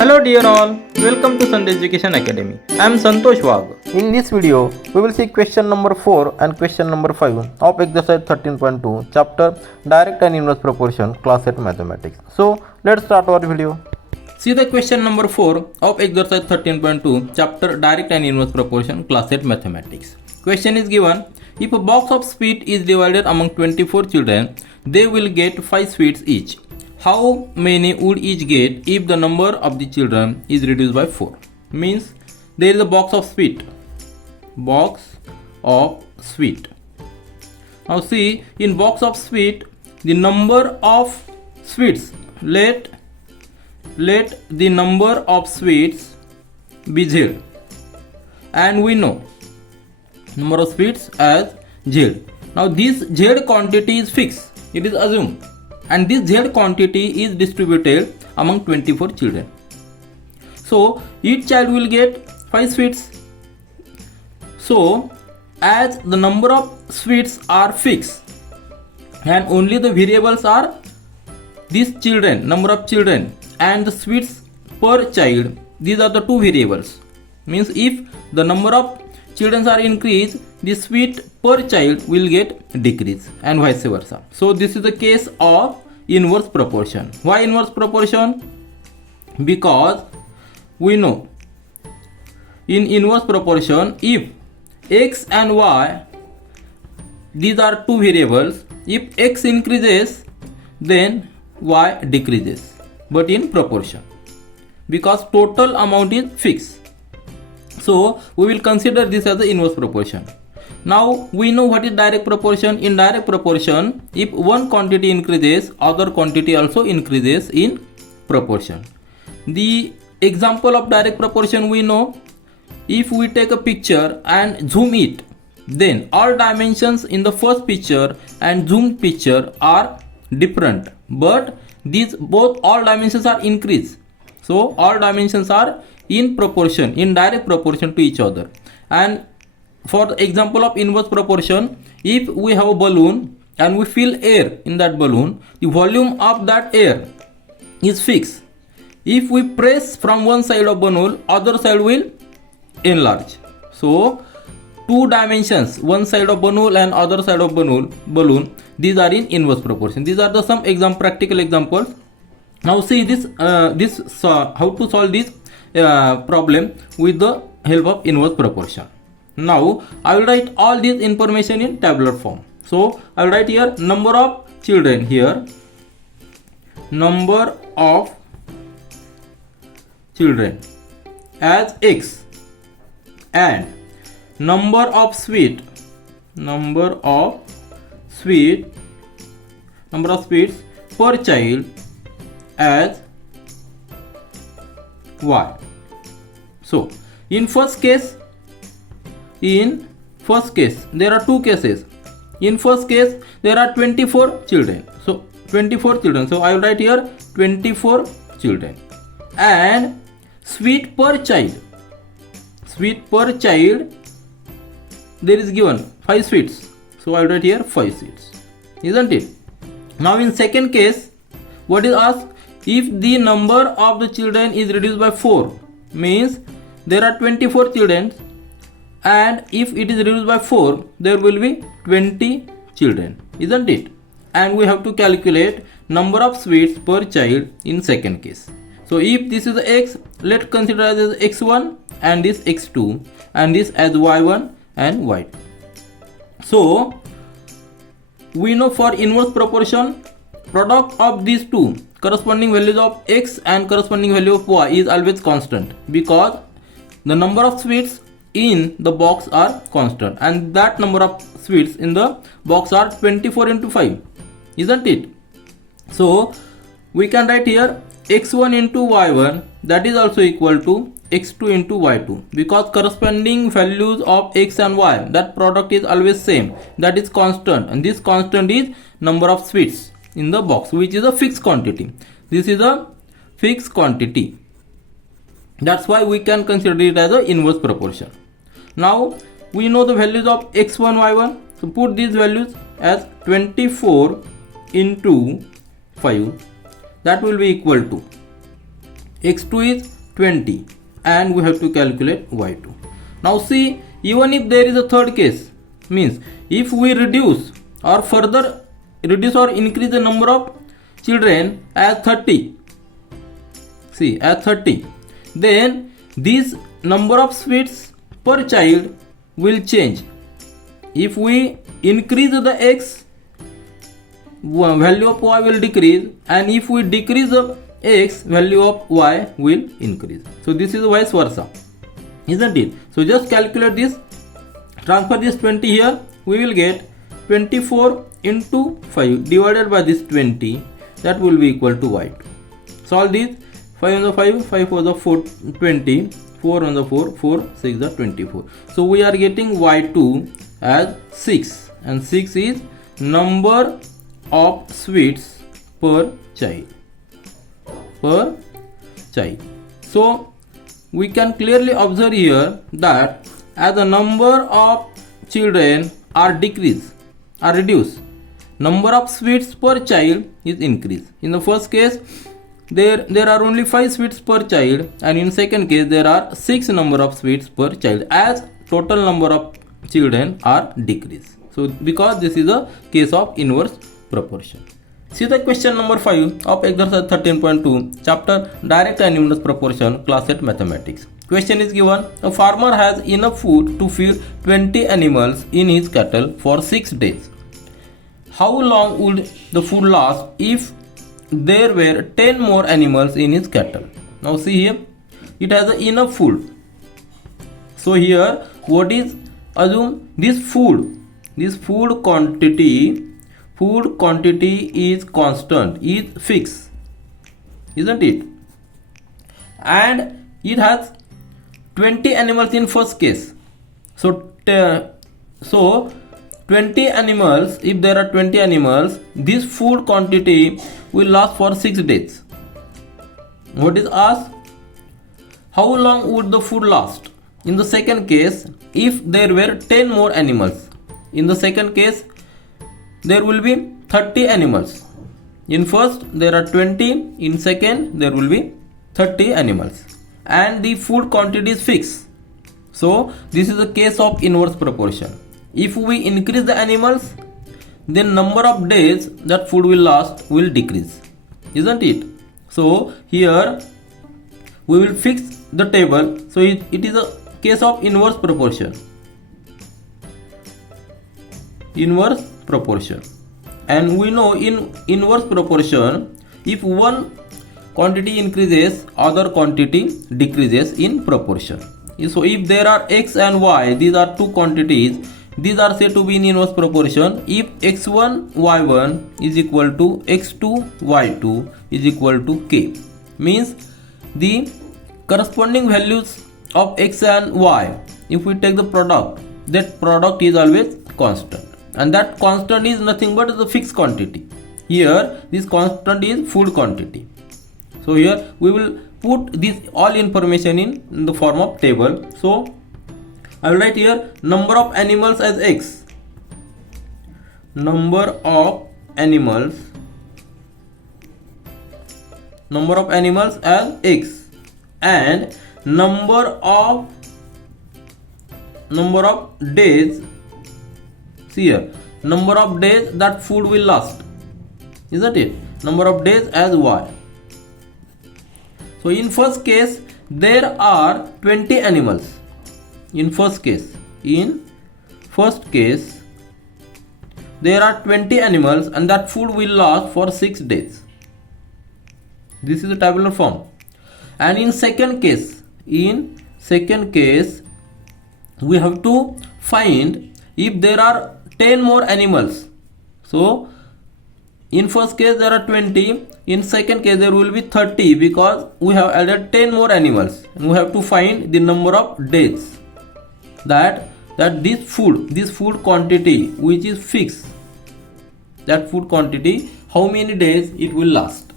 Hello dear all, welcome to Sunday Education Academy. I am Santosh Wagh. In this video, we will see question number 4 and question number 5 of exercise 13.2 chapter direct and inverse proportion class 8 mathematics. So, let's start our video. See the question number 4 of exercise 13.2 chapter direct and inverse proportion class 8 mathematics. Question is given, if a box of sweet is divided among 24 children, they will get 5 sweets each. How many would each get if the number of the children is reduced by 4? Means there is a box of sweet. Box of sweet. Now see, in box of sweet, the number of sweets, let the number of sweets be Z. And we know number of sweets as Z. Now this Z quantity is fixed. It is assumed. And this Z quantity is distributed among 24 children. So each child will get 5 sweets. So as the number of sweets are fixed and only the variables are these children, number of children and the sweets per child, these are the two variables. Means if the number of children are increased, the sweet per child will get decrease and vice versa. So this is the case of inverse proportion. Why inverse proportion? Because we know in inverse proportion, if x and y, these are two variables, if x increases then y decreases, but in proportion, because total amount is fixed. So we will consider this as the inverse proportion. Now we know what is direct proportion. In direct proportion, if one quantity increases, other quantity also increases in proportion. The example of direct proportion we know, if we take a picture and zoom it, then all dimensions in the first picture and zoomed picture are different, but these both all dimensions are increased. So all dimensions are in proportion, in direct proportion to each other. And for the example of inverse proportion, if we have a balloon and we fill air in that balloon, the volume of that air is fixed. If we press from one side of balloon, other side will enlarge. So two dimensions, one side of balloon and other side of balloon, these are in inverse proportion. These are the some practical examples. Now see this how to solve this problem with the help of inverse proportion. Now I will write all this information in tabular form. So I will write here number of children here, number of children as x, and number of sweets per child as y. So in first case there are two cases. In first case there are 24 children. So 24 children. So I will write here 24 children, and sweet per child there is given 5 sweets. So I will write here 5 sweets, isn't it? Now in second case, what is asked? If the number of the children is reduced by 4, means there are 24 children, and if it is reduced by 4, there will be 20 children, isn't it? And we have to calculate number of sweets per child in second case. So if this is x, let's consider as x1 and this x2 and this as y1 and y2. So we know for inverse proportion, product of these two corresponding values of x and corresponding value of y is always constant, because the number of sweets in the box are constant, and that number of sweets in the box are 24 into 5, isn't it? So we can write here x1 into y1, that is also equal to x2 into y2, because corresponding values of x and y, that product is always same, that is constant, and this constant is number of sweets in the box, which is a fixed quantity. This is a fixed quantity. That's why we can consider it as an inverse proportion. Now we know the values of x1, y1. So put these values as 24 into 5, that will be equal to x2 is 20 and we have to calculate y2. Now see, even if there is a third case, means if we reduce or further reduce or increase the number of children as 30, see as 30, then this number of sweets per child will change. If we increase the x, value of y will decrease, and if we decrease the x, value of y will increase. So this is vice versa, isn't it? So just calculate this, transfer this 20 here, we will get 24 into 5 divided by this 20, that will be equal to y2. Solve this, 5 on the 5, 5 for the 4, 20, 4 on the 4, 4, 6 the 24. So we are getting y2 as 6, and 6 is number of sweets per child. So we can clearly observe here that as the number of children are reduced, number of sweets per child is increased. In the first case, there are only 5 sweets per child, and in second case there are 6 number of sweets per child, as total number of children are decreased. So because this is a case of inverse proportion. See the question number 5 of exercise 13.2, chapter direct and inverse proportion, class 8 mathematics. Question is given: a farmer has enough food to feed 20 animals in his cattle for 6 days. How long would the food last if there were 10 more animals in his cattle? Now see here, it has enough food. So here, what is, assume this food quantity is constant, is fixed, isn't it? And it has 20 animals in first case. So 20 animals, if there are 20 animals, this food quantity will last for 6 days. What is asked? How long would the food last? In the second case, if there were 10 more animals. In the second case, there will be 30 animals. In first, there are 20. In second, there will be 30 animals. And the food quantity is fixed. So, this is a case of inverse proportion. If we increase the animals, then number of days that food will last will decrease, isn't it? So here we will fix the table. So it is a case of inverse proportion. And we know in inverse proportion, if one quantity increases, other quantity decreases in proportion. So if there are x and y, these are two quantities, these are said to be in inverse proportion. If x1 y1 is equal to x2 y2 is equal to k, means the corresponding values of x and y, if we take the product, that product is always constant, and that constant is nothing but the fixed quantity. Here this constant is food quantity. So here we will put this all information in the form of table. So I will write here number of animals as x, number of animals as x, and number of days, see here, number of days that food will last, isn't it? Number of days as y. So in first case there are 20 animals. In first case there are 20 animals, and that food will last for 6 days. This is a tabular form. And in second case we have to find if there are 10 more animals. So in first case there are 20, in second case there will be 30, because we have added 10 more animals, and we have to find the number of days that this food quantity which is fixed, that food quantity, how many days it will last.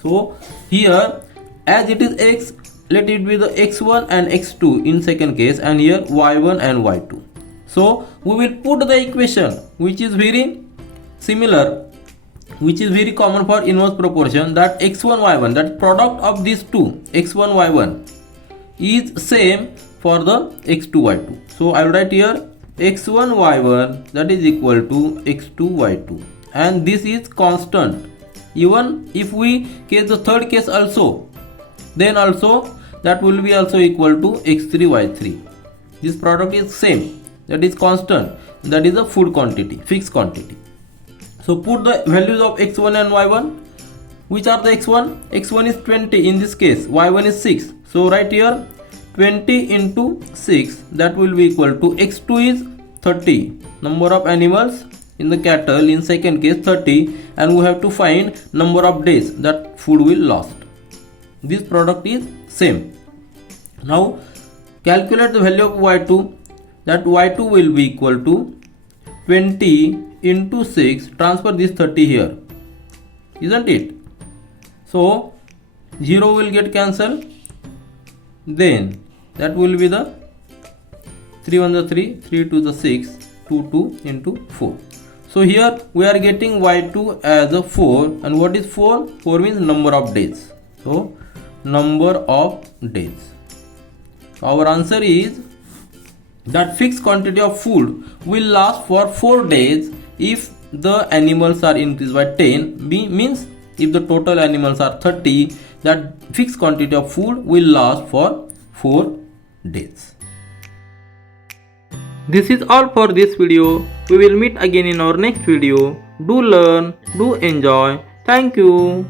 So here, as it is x, let it be the x1 and x2 in second case, and here y1 and y2. So we will put the equation which is very similar which is very common for inverse proportion, that x1 y1, that product of these two x1 y1 is same for the x2 y2. So I will write here x1 y1 that is equal to x2 y2, and this is constant. Even if we case the third case also, then also that will be also equal to x3 y3. This product is same, that is constant, that is a full quantity, fixed quantity. So put the values of x1 and y1. Which are the x1? x1 is 20 in this case, y1 is 6. So write here 20 into 6, that will be equal to x2 is 30. Number of animals in the cattle in second case 30, and we have to find number of days that food will last. This product is same. Now calculate the value of y2, that y2 will be equal to 20 into 6, transfer this 30 here, isn't it? So 0 will get cancelled, then that will be the 3 1 the 3, 3 2 the 6, 2 2 into 4. So here we are getting y2 as a 4, and what is 4? 4 means number of days. So number of days. Our answer is that fixed quantity of food will last for 4 days if the animals are increased by 10. Means if the total animals are 30, that fixed quantity of food will last for 4 days. This is all for this video. We will meet again in our next video. Do learn, do enjoy. Thank you.